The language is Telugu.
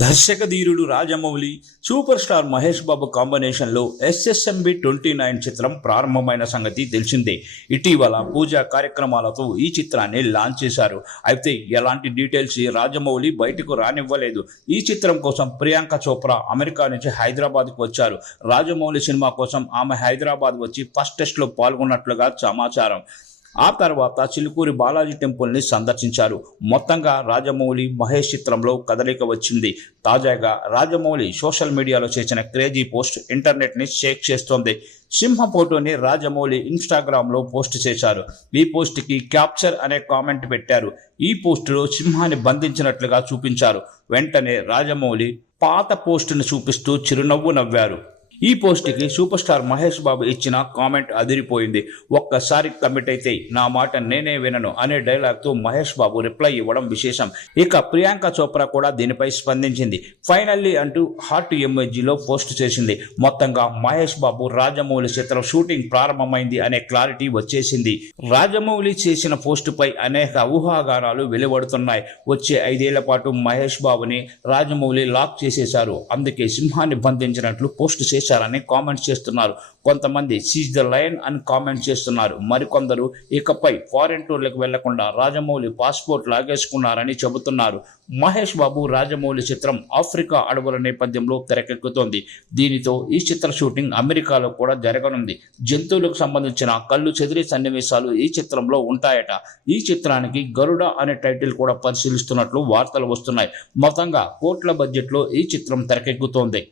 దర్శక ధీరుడు రాజమౌళి సూపర్ స్టార్ మహేష్ బాబు కాంబినేషన్లో SSMB 29 చిత్రం ప్రారంభమైన సంగతి తెలిసిందే. ఇటీవల పూజా కార్యక్రమాలతో ఈ చిత్రాన్ని లాంచ్ చేశారు. అయితే ఎలాంటి డీటెయిల్స్ రాజమౌళి బయటకు రానివ్వలేదు. ఈ చిత్రం కోసం ప్రియాంక చోప్రా అమెరికా నుంచి హైదరాబాద్కు వచ్చారు. రాజమౌళి సినిమా కోసం ఆమె హైదరాబాద్ వచ్చి ఫస్ట్ టెస్ట్లో పాల్గొన్నట్లుగా సమాచారం. ఆ తర్వాత చిలుకూరి బాలాజీ టెంపుల్ని సందర్శించారు. మొత్తంగా రాజమౌళి మహేష్ చిత్రంలో కదలిక వచ్చింది. తాజాగా రాజమౌళి సోషల్ మీడియాలో చేసిన క్రేజీ పోస్ట్ ఇంటర్నెట్ని షేక్ చేస్తోంది. సింహ ఫోటోని రాజమౌళి ఇన్స్టాగ్రామ్లో పోస్ట్ చేశారు. ఈ పోస్ట్కి క్యాప్చర్ అనే కామెంట్ పెట్టారు. ఈ పోస్టులో సింహాన్ని బంధించినట్లుగా చూపించారు. వెంటనే రాజమౌళి పాత పోస్టును చూపిస్తూ చిరునవ్వు నవ్వారు. ఈ పోస్ట్కి సూపర్ స్టార్ మహేష్ బాబు ఇచ్చిన కామెంట్ అదిరిపోయింది. ఒక్కసారి కమిట్ అయితే నా మాట నేనే వినను అనే డైలాగ్తో మహేష్ బాబు రిప్లై ఇవ్వడం విశేషం. ఇక ప్రియాంక చోప్రా కూడా దీనిపై స్పందించింది. ఫైనల్లీ అంటూ హార్ట్ ఎమోజీలో పోస్ట్ చేసింది. మొత్తంగా మహేష్ బాబు రాజమౌళి చిత్రం షూటింగ్ ప్రారంభమైంది అనే క్లారిటీ వచ్చేసింది. రాజమౌళి చేసిన పోస్టుపై అనేక ఊహాగానాలు వెలువడుతున్నాయి. వచ్చే 5 ఏళ్ల పాటు మహేష్ బాబుని రాజమౌళి లాక్ చేసేశారు. అందుకే సింహాన్ని బంధించినట్లు పోస్ట్ చేశారని కామెంట్ చేస్తున్నారు. కొంతమంది సీజ్ ద లయన్ అని కామెంట్ చేస్తున్నారు. మరికొందరు ఇకపై ఫారెన్ టూర్లకు వెళ్లకుండా రాజమౌళి పాస్పోర్ట్ లాగేసుకున్నారని చెబుతున్నారు. మహేష్ బాబు రాజమౌళి చిత్రం ఆఫ్రికా అడవుల నేపథ్యంలో తెరకెక్కుతోంది. దీనితో ఈ చిత్ర షూటింగ్ అమెరికాలో కూడా జరగనుంది. జంతువులకు సంబంధించిన కళ్ళు చెదిరే సన్నివేశాలు ఈ చిత్రంలో ఉంటాయట. ఈ చిత్రానికి గరుడ అనే టైటిల్ కూడా పరిశీలిస్తున్నట్లు వార్తలు వస్తున్నాయి. మొత్తంగా కోట్ల బడ్జెట్లో ఈ చిత్రం తెరకెక్కుతోంది.